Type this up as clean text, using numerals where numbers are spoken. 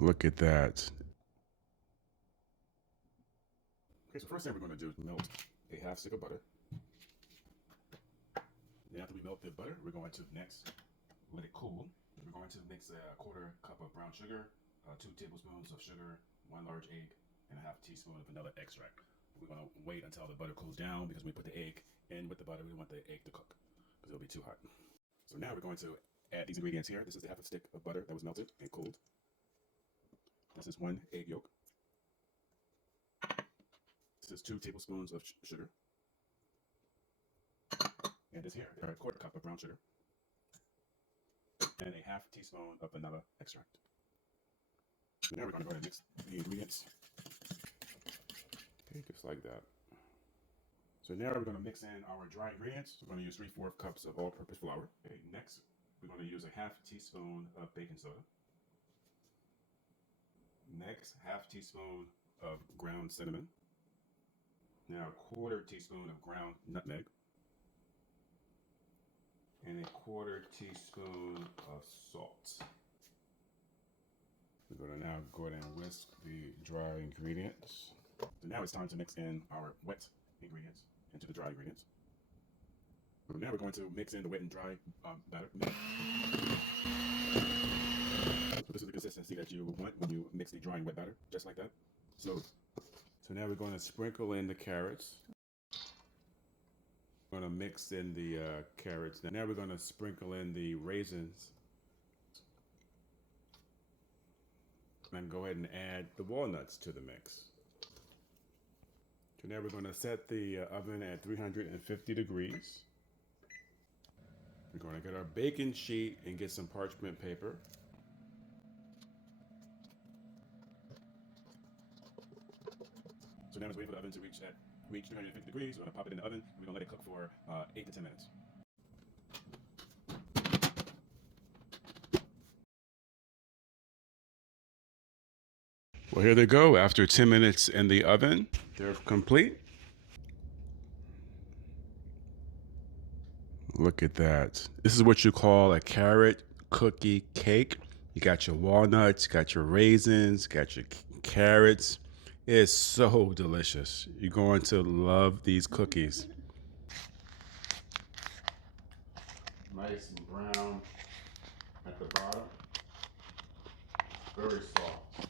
Look at that. Okay, so first thing we're going to do is melt a half stick of butter. Then after we melt the butter, we're going to next let it cool. We're going to mix a quarter cup of brown sugar, 2 tablespoons of sugar, 1 large egg, and a half teaspoon of vanilla extract. We're going to wait until the butter cools down because when we put the egg in with the butter, we don't want the egg to cook because it'll be too hot. So now we're going to add these ingredients here. This is the half a stick of butter that was melted and cooled. This is 1 egg yolk. This is 2 tablespoons of sugar. And this here, a quarter cup of brown sugar. And a half teaspoon of vanilla extract. So now we're going to go ahead and mix the ingredients. Okay, just like that. So now we're going to mix in our dry ingredients. We're going to use 3/4 cups of all-purpose flour. Okay, next we're going to use a half teaspoon of baking soda. Next, half teaspoon of ground cinnamon. Now a quarter teaspoon of ground nutmeg. And a quarter teaspoon of salt. We're going to now go ahead and whisk the dry ingredients. So now it's time to mix in our wet ingredients into the dry ingredients. So now we're going to mix in the wet and dry batter. So this is the consistency that you want when you mix the dry and wet batter, just like that. So now we're going to sprinkle in the carrots. We're going to mix in the carrots. Now we're going to sprinkle in the raisins. And go ahead and add the walnuts to the mix. So now we're going to set the oven at 350 degrees. We're going to get our baking sheet and get some parchment paper. So now let's wait for the oven to reach 350 degrees. We're going to pop it in the oven and we're going to let it cook for 8 to 10 minutes. Well, here they go. After 10 minutes in the oven, they're complete. Look at that. This is what you call a carrot cookie cake. You got your walnuts, got your raisins, got your carrots. It's so delicious. You're going to love these cookies. Nice and brown at the bottom. Very soft.